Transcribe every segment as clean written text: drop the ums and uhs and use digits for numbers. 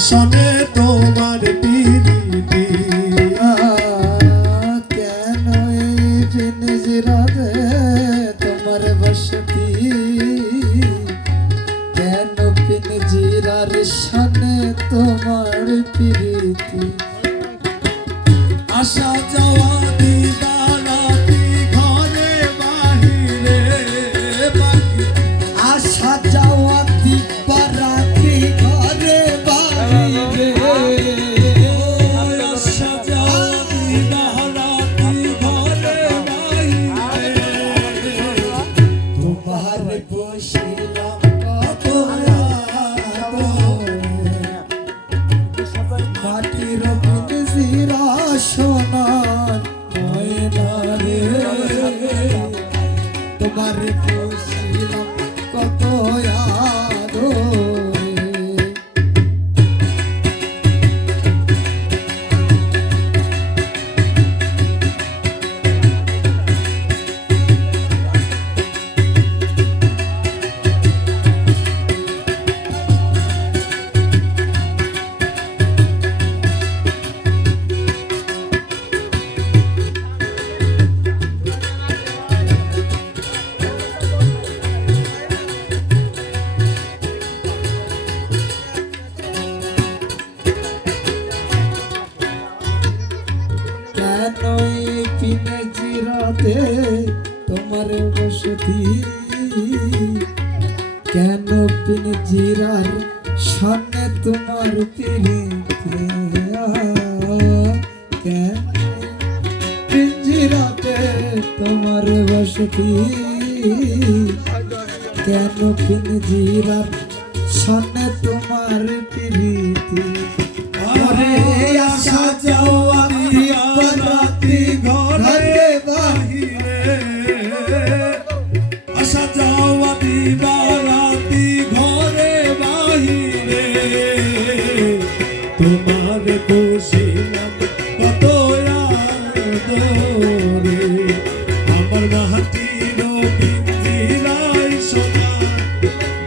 শোনে তোমার পিরিতি কেন এই নিজরাতে তোমার বসতি কেন পিনজিরার শোনে তোমার পিরিতি আসা যাওয়া দিবা রাতি ঘরে বাহিরে আসা যাওয়া দিবা রাতি ঘরে বাহিরে আসা যাওয়া দিবা রাতি ঘরে বাহিরে তোমার বসিলাম কত মাটির পিনজিরা সোনার ময়না রে তোমার বসিলাম কত পিনজিরাতে তোমার বসতি কেন পিনজিরার সামনে তোমার পিরিতি কেন পিনজিরাতে তোমার বসতি কেন পিনজিরার সামনে তোমার পিরিতি আরে আসা যাওয়া দিবা রাতি ঘরে বাহিরে আসা যাওয়া দিবা রাতি ঘরে বাহিরে তোমার বসিলাম কত আদরে আমার মাটির পিঞ্জিরায় সোনা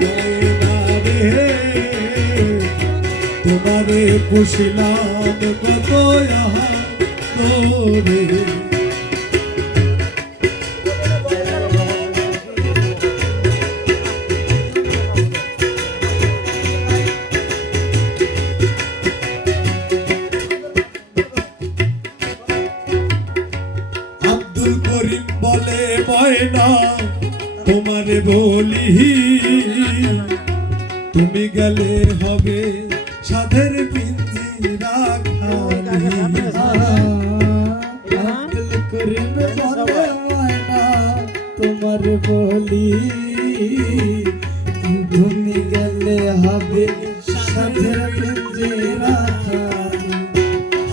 গয়না রে তোমারে পুষিলাম কত আদরে আব্দুল করিম বলে ময়না তোমারে বলি তুমি গেলে হবে সাধের পিঞ্জিরা খালি আব্দুল করিম বলে ময়না তোমার বলি তুমি গেলে হবে সাধের পিঞ্জিরা খালি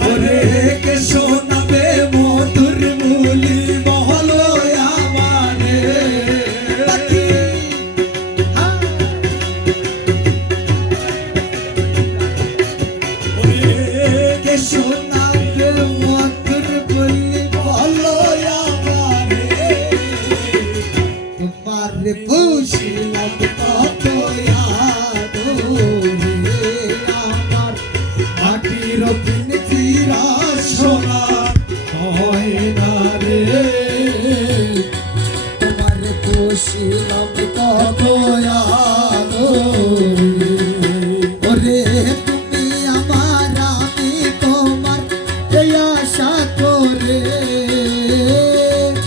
ওরে কে শোনাবে মধুর বুলি বহল আমারে ওরে কে শোনাবে মধুর বলি বলো আমারে তোমার পুষিলাম কত আদরে আমার মাটির পিনজিরা সোনা গয়না রে তোমার পুষিলাম কত আদরে ওরে তুমি আমার আমি তোমার এই আশা করে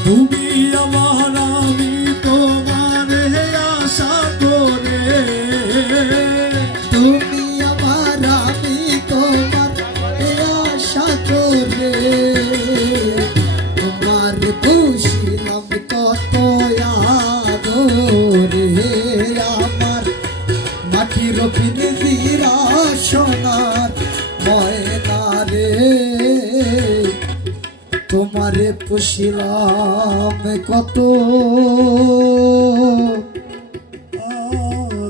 তুমি আমার আমি তোমার আশা করে তুমি আমার আমি তোমার এই আশা করে তোমার পুষিলাম কত আদরে আমার মাটির পিনজিরা সোনার ময়না রে তোমারে পুষিলাম কত